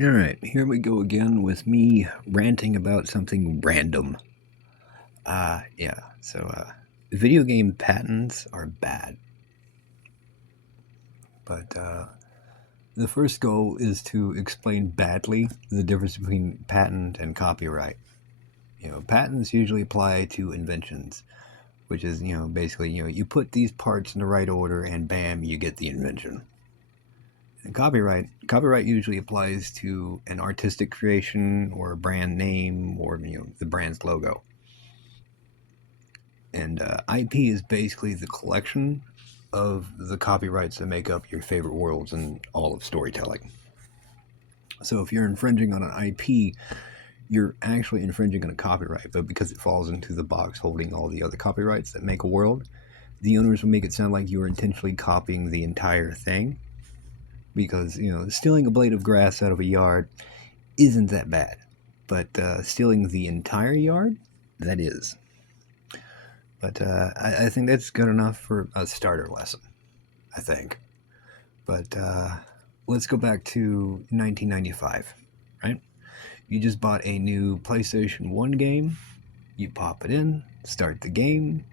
All right, here we go again with me ranting about something random. Video game patents are bad, but the first goal is to explain badly the difference between patent and copyright. Patents usually apply to inventions, which is, basically, you put these parts in the right order and bam, you get the invention. And copyright usually applies to an artistic creation or a brand name or the brand's logo. And IP is basically the collection of the copyrights that make up your favorite worlds in all of storytelling. So if you're infringing on an IP, you're actually infringing on a copyright, but because it falls into the box holding all the other copyrights that make a world, the owners will make it sound like you were intentionally copying the entire thing. Because, stealing a blade of grass out of a yard isn't that bad. But stealing the entire yard, that is. But I think that's good enough for a starter lesson, I think. But let's go back to 1995, right? You just bought a new PlayStation 1 game, you pop it in, start the game,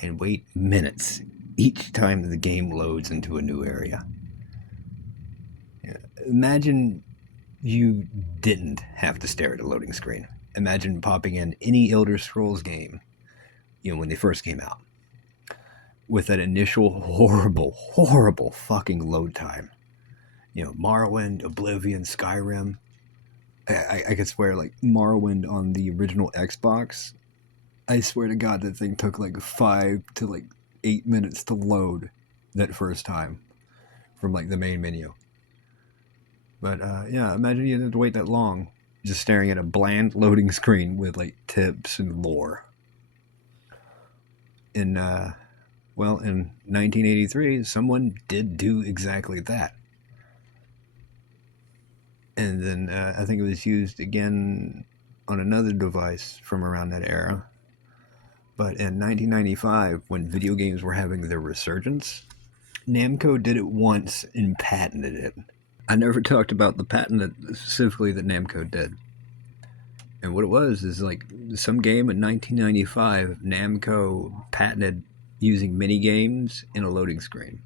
and wait minutes each time the game loads into a new area. Yeah. Imagine you didn't have to stare at a loading screen. Imagine popping in any Elder Scrolls game, when they first came out, with that initial horrible fucking load time. Morrowind, Oblivion, Skyrim. I could swear, like, Morrowind on the original Xbox, I swear to God, that thing took like 5 to like 8 minutes to load that first time from like the main menu. But yeah, imagine you had to wait that long just staring at a bland loading screen with like tips and lore. In 1983, someone did do exactly that. And then I think it was used again on another device from around that era. But in 1995, when video games were having their resurgence, Namco did it once and patented it. I never talked about the patent specifically that Namco did. And what it was is like some game in 1995, Namco patented using mini games in a loading screen.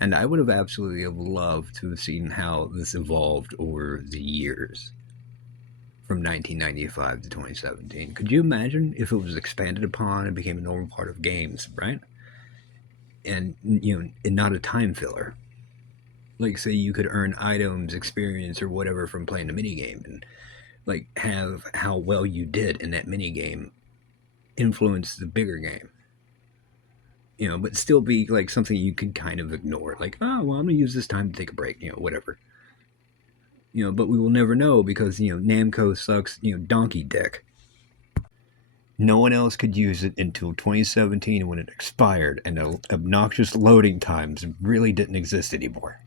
And I would have absolutely loved to have seen how this evolved over the years from 1995 to 2017. Could you imagine if it was expanded upon and became a normal part of games, right? And and not a time filler. Like, say you could earn items, experience, or whatever from playing a mini game, and like have how well you did in that mini game influence the bigger game. But still be like something you can kind of ignore. Like, oh well, I'm gonna use this time to take a break. Whatever. But we will never know because Namco sucks. Donkey dick. No one else could use it until 2017 when it expired and the obnoxious loading times really didn't exist anymore.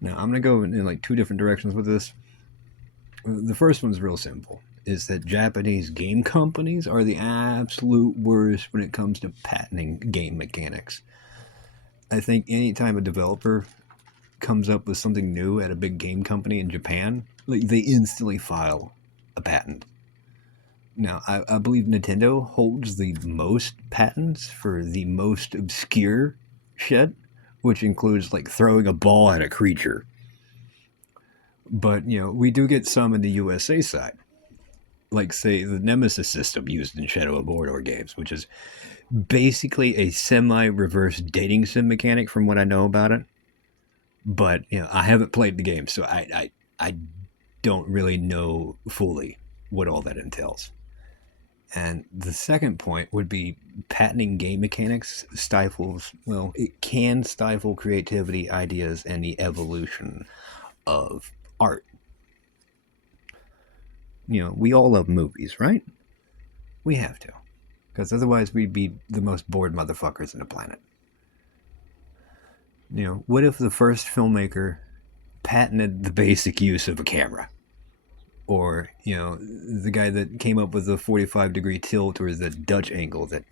Now, I'm going to go in like two different directions with this. The first one's real simple, is that Japanese game companies are the absolute worst when it comes to patenting game mechanics. I think anytime a developer comes up with something new at a big game company in Japan, like they instantly file a patent. Now, I believe Nintendo holds the most patents for the most obscure shit, which includes like throwing a ball at a creature. But, we do get some in the USA side. Like, say, the Nemesis system used in Shadow of Mordor games, which is basically a semi-reverse dating sim mechanic from what I know about it. But, I haven't played the game, so I don't really know fully what all that entails. And the second point would be patenting game mechanics stifles, well, it can stifle creativity, ideas, and the evolution of art. We all love movies, right? We have to. Because otherwise we'd be the most bored motherfuckers on the planet. What if the first filmmaker patented the basic use of a camera? Or the guy that came up with the 45-degree tilt or the Dutch angle that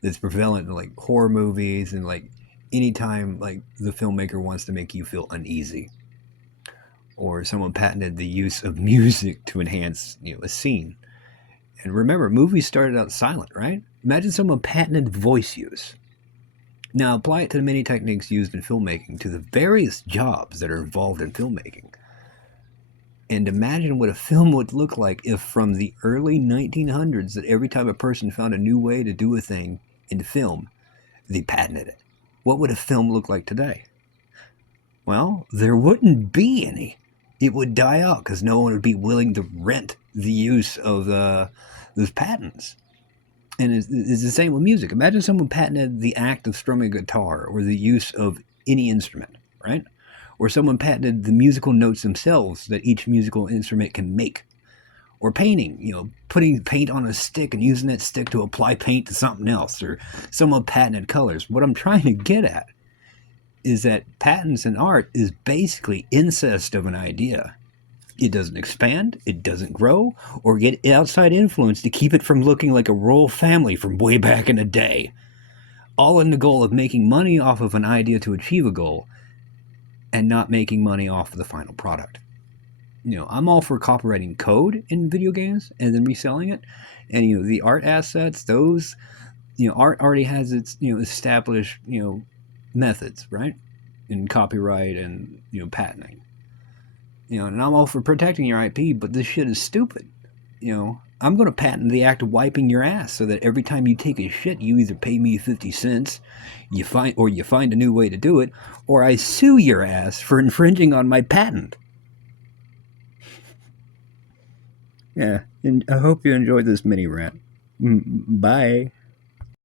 that's prevalent in like horror movies and like anytime like the filmmaker wants to make you feel uneasy, or someone patented the use of music to enhance a scene. And remember, movies started out silent, right? Imagine someone patented voice use. Now apply it to the many techniques used in filmmaking to the various jobs that are involved in filmmaking. And imagine what a film would look like if from the early 1900s that every time a person found a new way to do a thing in film, they patented it. What would a film look like today? Well, there wouldn't be any. It would die out because no one would be willing to rent the use of those patents. And it's the same with music. Imagine someone patented the act of strumming a guitar or the use of any instrument, right? Or someone patented the musical notes themselves that each musical instrument can make. Or painting, putting paint on a stick and using that stick to apply paint to something else. Or someone patented colors. What I'm trying to get at is that patents in art is basically incest of an idea. It doesn't expand, it doesn't grow, or get outside influence to keep it from looking like a royal family from way back in the day. All in the goal of making money off of an idea to achieve a goal and not making money off of the final product. I'm all for copyrighting code in video games and then reselling it. And the art assets, those, art already has its, established, methods, right? In copyright and, patenting. And I'm all for protecting your IP, but this shit is stupid. I'm going to patent the act of wiping your ass so that every time you take a shit, you either pay me 50 cents, you find a new way to do it, or I sue your ass for infringing on my patent. Yeah, and I hope you enjoyed this mini rant. Bye.